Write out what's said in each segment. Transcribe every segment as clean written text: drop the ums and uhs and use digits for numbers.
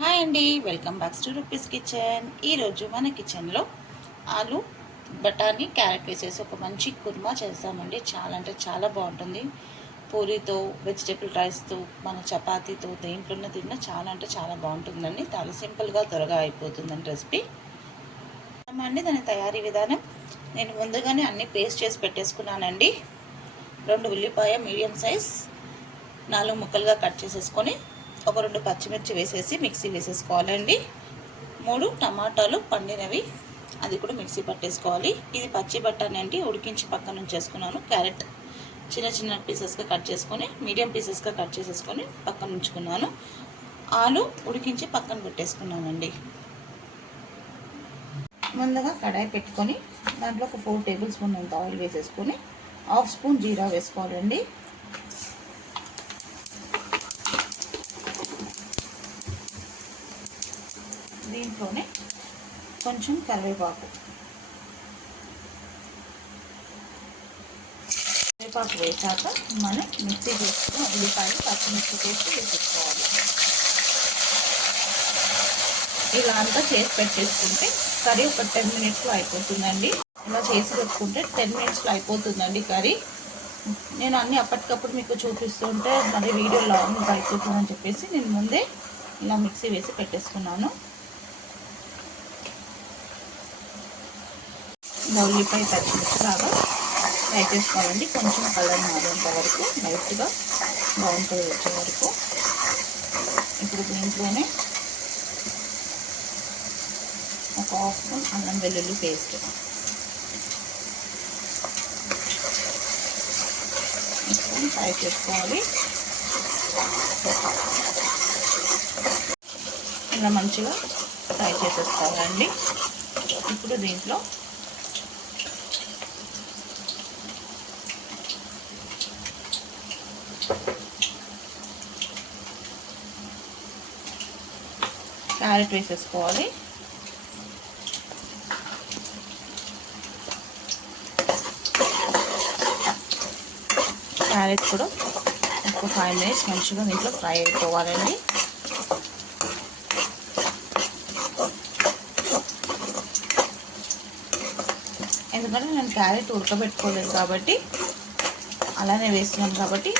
Hi అండి, welcome back to rupees kitchen. ఈరోజు మన కిచెన్లో ఆలు బఠానీ క్యారెట్ వేసేసి ఒక మంచి కుర్మా చేస్తామండి. చాలా అంటే చాలా బాగుంటుంది. పూరితో, వెజిటేబుల్ రైస్తో, మన చపాతీతో, దేంట్లోనే తిన్నా చాలా అంటే చాలా బాగుంటుందండి. చాలా సింపుల్గా త్వరగా అయిపోతుందండి రెసిపీ అండి. దాని తయారీ విధానం నేను ముందుగానే అన్నీ పేస్ట్ చేసి పెట్టేసుకున్నానండి. 2 ఉల్లిపాయ మీడియం సైజ్ 4 ముక్కలుగా కట్ చేసేసుకొని ఒక 2 పచ్చిమిర్చి వేసేసి మిక్సీ వేసేసుకోవాలండి. 3 టమాటాలు పండినవి, అది కూడా మిక్సీ పట్టేసుకోవాలి. ఇది పచ్చి బఠానీ అండి, ఉడికించి పక్కన ఉంచేసుకున్నాను. క్యారెట్ చిన్న చిన్న పీసెస్గా కట్ చేసుకొని, మీడియం పీసెస్గా కట్ చేసేసుకొని పక్కన ఉంచుకున్నాను. ఆలు ఉడికించి పక్కన పెట్టేసుకున్నానండి. ముందుగా కడాయి పెట్టుకొని దాంట్లో ఒక 4 టేబుల్ స్పూన్ అంత ఆయిల్ వేసేసుకొని 1/2 స్పూన్ జీరా వేసుకోవాలండి. దీంట్లోనే కొంచెం కరివేపాకు వేసాక మనం మిక్సీ చేసుకుని ఉల్లిపాయలు పచ్చిమిర్చి పేస్ట్ వేసేసుకోవాలి. ఇలా అంతా చేసి పెట్టేసుకుంటే కర్రీ ఒక 10 మినిట్స్లో అయిపోతుందండి. ఇలా చేసి పెట్టుకుంటే 10 మినిట్స్లో అయిపోతుందండి కర్రీ. నేను అన్నీ అప్పటికప్పుడు మీకు చూపిస్తుంటే మరి వీడియో లాంగ్ అయిపోతుందని చెప్పేసి నేను ముందే ఇలా మిక్సీ వేసి పెట్టేసుకున్నాను. ఉల్లిపాయ పచ్చిమిర్చి బాగా ఫ్రై చేసుకోవాలండి. కొంచెం కలర్ మారేంత వరకు, లైట్గా బ్రౌన్ కలర్ వచ్చే వరకు. ఇప్పుడు దీంట్లోనే ఒక 1/2 స్పూన్ అల్లం వెల్లుల్లి పేస్ట్ వేసుకొని ఫ్రై చేసుకోవాలి. ఇలా మంచిగా ఫ్రై చేసేసుకోవాలండి. ఇప్పుడు దీంట్లో క్యారెట్ వేసేసుకోవాలి. క్యారెట్ కూడా ఒక 5 మినిట్స్ మంచిగా దీంట్లో ఫ్రై అయిపోవాలండి. ఎందుకంటే నేను క్యారెట్ ఉడకబెట్టుకోలేదు కాబట్టి అలానే వేస్తున్నాను కాబట్టి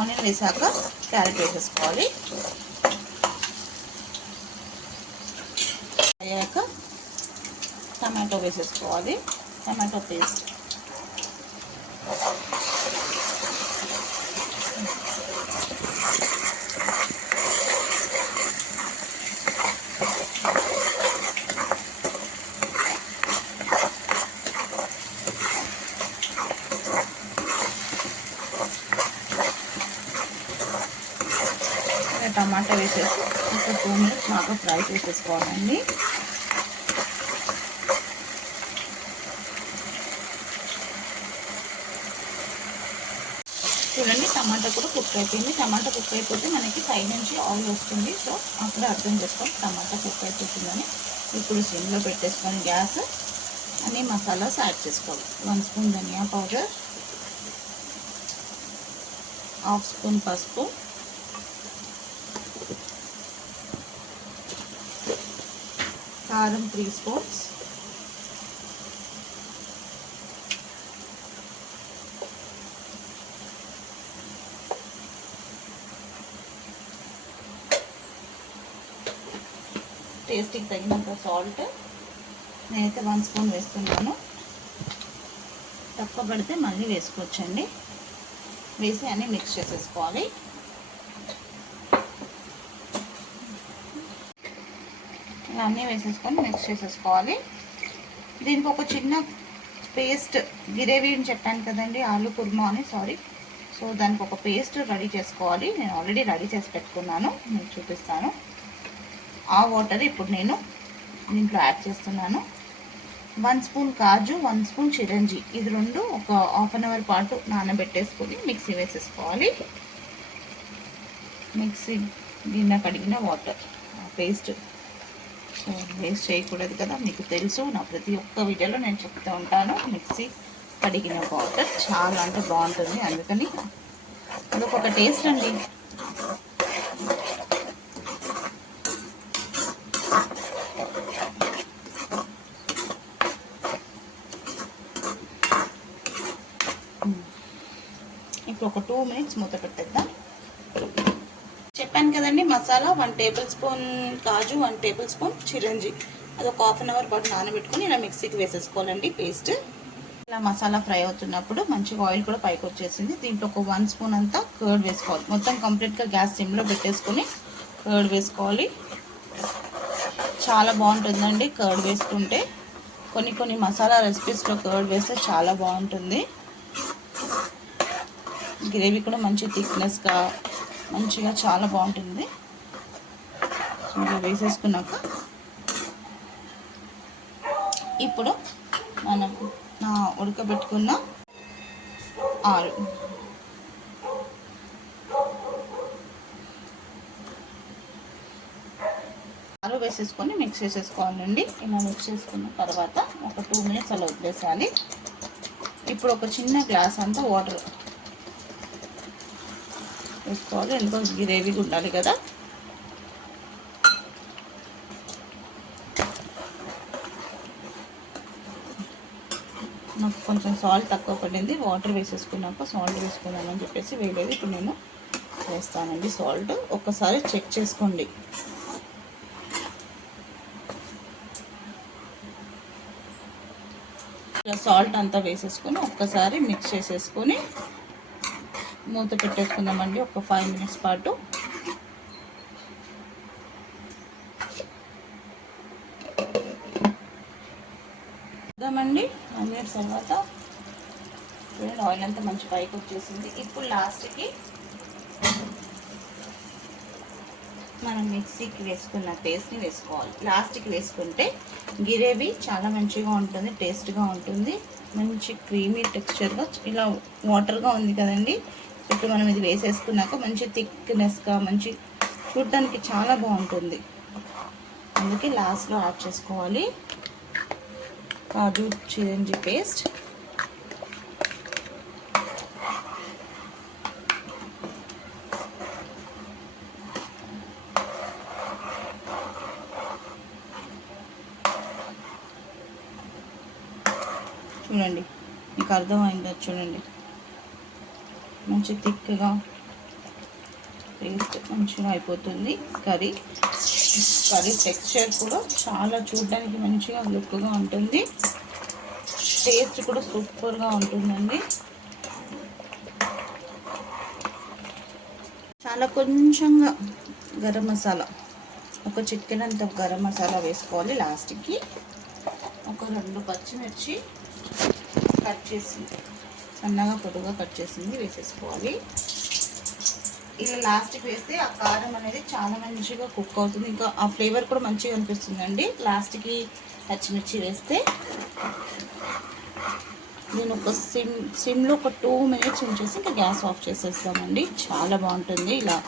ఆనియన్ వేసాక క్యారెట్ వేసేసుకోవాలి. అయ్యాక టమాటో వేసేసుకోవాలి. టమాటో పేస్ట్ టమాటా వేసేసి ఒక 2 మినిట్స్ బాగా ఫ్రై చేసేసుకోవాలండి. చూడండి, టమాటా కూడా కుక్ అయిపోయింది. టమాటా కుక్ అయిపోతే మనకి సైడ్ నుంచి ఆయిల్ వస్తుంది. సో అప్పుడే అర్థం చేసుకొని టమాటా కుక్ అయిపోతుందని. ఇప్పుడు సిమ్లో పెట్టేసుకొని గ్యాస్ అన్ని మసాలాస్ యాడ్ చేసుకోవాలి. 1 స్పూన్ ధనియా పౌడర్, 1/2 స్పూన్ పసుపు, కారం 3 స్పూన్స్, టేస్ట్కి తగినంత సాల్ట్. నేనైతే 1 స్పూన్ వేస్తున్నాను. తక్కువ పడితే మళ్ళీ వేసుకోవచ్చండి. వేసి అన్నీ మిక్స్ చేసేసుకోవాలి. ఇలా అన్నీ వేసేసుకొని మిక్స్ చేసేసుకోవాలి. దీనికి ఒక చిన్న పేస్ట్ గ్రేవీ అని చెప్పాను కదండి, ఆలు కుర్మా అని, సో దానికి ఒక పేస్ట్ రెడీ చేసుకోవాలి. నేను ఆల్రెడీ రెడీ చేసి పెట్టుకున్నాను, మీకు చూపిస్తాను. ఆ వాటర్ ఇప్పుడు నేను దీంట్లో యాడ్ చేస్తున్నాను. 1 స్పూన్ కాజు, 1 స్పూన్ చిరంజి, ఇది రెండు ఒక 1/2 అవర్ పాటు నానబెట్టేసుకొని మిక్సీ వేసేసుకోవాలి. మిక్సీ గిన్నె కడిగిన వాటర్ పేస్ట్. సో వేస్ట్ చేయకూడదు కదా, మీకు తెలుసు. నా ప్రతి ఒక్క వీడియోలో నేను చెప్తూ ఉంటాను. మిక్సీ కడిగిన వాటర్ చాలా అంటే బాగుంటుంది, అందుకని అదొక టేస్ట్ అండి. మినిట్స్ మూత పెట్టేద్దాం. చెప్పాను కదండి, మసాలా 1 టేబుల్ స్పూన్ కాజు, 1 టేబుల్ స్పూన్ చిరంజి, అది ఒక హాఫ్ అన్ అవర్ పాటు నానబెట్టుకొని ఇలా మిక్సీకి వేసేసుకోవాలండి పేస్ట్. ఇలా మసాలా ఫ్రై అవుతున్నప్పుడు మంచిగా ఆయిల్ కూడా పైకి వచ్చేసింది. దీంట్లో ఒక 1 స్పూన్ అంతా కర్డ్ వేసుకోవాలి. మొత్తం కంప్లీట్గా గ్యాస్ సిమ్లో పెట్టేసుకొని కర్డ్ వేసుకోవాలి. చాలా బాగుంటుందండి కర్డ్ వేసుకుంటే. కొన్ని మసాలా రెసిపీస్లో కర్డ్ వేస్తే చాలా బాగుంటుంది. గ్రేవీ కూడా మంచి థిక్నెస్గా మంచిగా చాలా బాగుంటుంది. ఇలా వేసేసుకున్నాక ఇప్పుడు మనం ఉడకబెట్టుకున్న ఆలు వేసేసుకొని మిక్స్ చేసేసుకోవాలండి. ఇలా మిక్స్ చేసుకున్న తర్వాత ఒక 2 మినిట్స్ అలా వదిలేసాలి. ఇప్పుడు ఒక చిన్న గ్లాస్ అంతా వాటర్ వేసుకోవాలి, ఎందుకంటే గ్రేవీగా ఉండాలి కదా. నాకు కొంచెం సాల్ట్ తక్కువ పడింది, వాటర్ వేసేసుకున్నాక సాల్ట్ వేసుకుందామని చెప్పేసి వేయలేదు. ఇప్పుడు నేను వేస్తానండి సాల్ట్. ఒక్కసారి చెక్ చేసుకోండి. సాల్ట్ అంతా వేసేసుకొని ఒక్కసారి మిక్స్ చేసేసుకొని మూత పెట్టేసుకుందామండి ఒక 5 మినిట్స్ పాటు. చూద్దామండి 5 మినిట్స్ తర్వాత చూడండి ఆయిల్ అంతా మంచి పైకి వచ్చేసింది. ఇప్పుడు లాస్ట్కి మనం మిక్సీకి వేసుకున్న పేస్ట్ని వేసుకోవాలి. లాస్ట్కి వేసుకుంటే గ్రేవీ చాలా మంచిగా ఉంటుంది, టేస్ట్గా ఉంటుంది, మంచి క్రీమీ టెక్స్చర్గా. ఇలా వాటర్గా ఉంది కదండి, ఇప్పుడు మనం ఇది వేసేసుకున్నాక మంచి థిక్నెస్గా మంచి చూడటానికి చాలా బాగుంటుంది. అందుకే లాస్ట్లో యాడ్ చేసుకోవాలి కాజు చిరంజి పేస్ట్. చూడండి మీకు అర్థమైందా, చూడండి మంచి థిక్గా పేస్ట్ మంచిగా అయిపోతుంది. కర్రీ టెక్స్చర్ కూడా చాలా చూడడానికి మంచిగా లుక్గా ఉంటుంది, టేస్ట్ కూడా సూపర్గా ఉంటుందండి. చాలా కొంచెంగా గరం మసాలా, ఒక చిటికెడంత గరం మసాలా వేసుకోవాలి. లాస్ట్కి ఒక 2 పచ్చిమిర్చి కట్ చేసి సన్నగా పొడుగా కట్ చేసింది వేసేసుకోవాలి. ఇలా లాస్ట్కి వేస్తే ఆ కారం అనేది చాలా మంచిగా కుక్ అవుతుంది, ఇంకా ఆ ఫ్లేవర్ కూడా మంచిగా అనిపిస్తుందండి. లాస్ట్కి పచ్చిమిర్చి వేస్తే నేను ఒక సిమ్లో ఒక 2 మినిట్స్ ఉంచేసి ఇంకా గ్యాస్ ఆఫ్ చేసేస్తామండి. చాలా బాగుంటుంది. ఇలా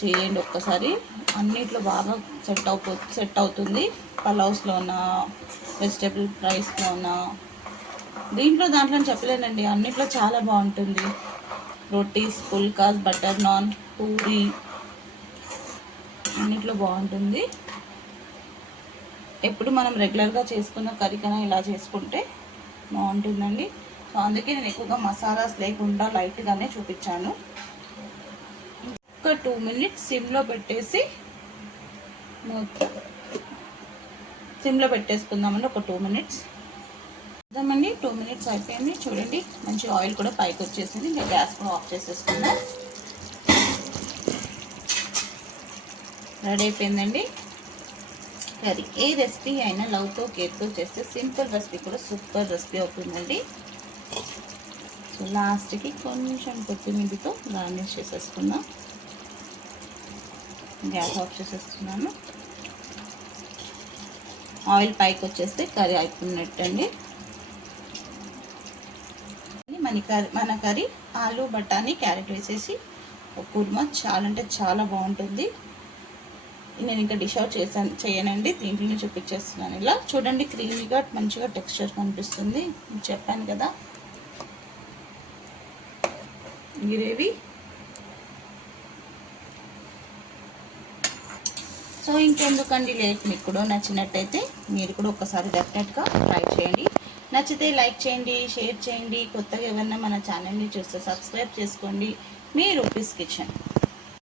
చేయండి ఒక్కసారి, అన్నిట్లో బాగా సెట్ అవుతుంది. పలావ్స్లో ఉన్న, వెజిటేబుల్ రైస్లో ఉన్న, దాంట్లో చెప్పలేనండి, అన్నిట్లో చాలా బాగుంటుంది. రోటీస్, పుల్కాస్, బటర్ నాన్, పూరి అన్నిట్లో బాగుంటుంది. ఎప్పుడు మనం రెగ్యులర్గా చేసుకున్న కర్రీ కన్నా ఇలా చేసుకుంటే బాగుంటుందండి. సో అందుకే నేను ఎక్కువగా మసాలాస్ లేకుండా లైట్గానే చూపించాను. ఒక 2 మినిట్స్ సిమ్లో పెట్టేసుకుందామండి. ఒక 2 మినిట్స్ చూద్దామండి. 2 మినిట్స్ అయిపోయింది. చూడండి మంచి ఆయిల్ కూడా పైకి వచ్చేసింది. ఇంకా గ్యాస్ కూడా ఆఫ్ చేసేసుకుందాం. రెడీ అయిపోయిందండి కర్రీ. ఏ రెసిపీ అయినా లవ్తో కేర్తో చేస్తే సింపుల్ రెసిపీ కూడా సూపర్ రెసిపీ అవుతుందండి. సో లాస్ట్కి కొంచెం కొత్తిమీరతో గార్నిష్ చేసేసుకుందాం. గ్యాస్ ఆఫ్ చేసేస్తున్నాను. ఆయిల్ పైకి వచ్చేస్తే కర్రీ అయిపోయినట్టండి. మన కర్రీ ఆలు బఠానీ క్యారెట్ వేసేసి ఒక కుర్మా చాలా అంటే చాలా బాగుంటుంది. నేను ఇంకా డిష్ అవుట్ చేయనండి, దీంట్లోనే చూపించేస్తున్నాను. ఇలా చూడండి క్రీమీగా మంచిగా టెక్స్చర్ కనిపిస్తుంది. చెప్పాను కదా గ్రేవీ. సో ఇంకెందుకండి లేట్, మీకు కూడా నచ్చినట్టయితే మీరు కూడా ఒకసారి డెఫినెట్గా ట్రై చేయండి. నచ్చితే లైక్ చేయండి, షేర్ చేయండి. కొత్తగా ఎవరన్నా మన ఛానల్ని చూస్తే సబ్స్క్రైబ్ చేసుకోండి. మీ రూపీస్ కిచెన్.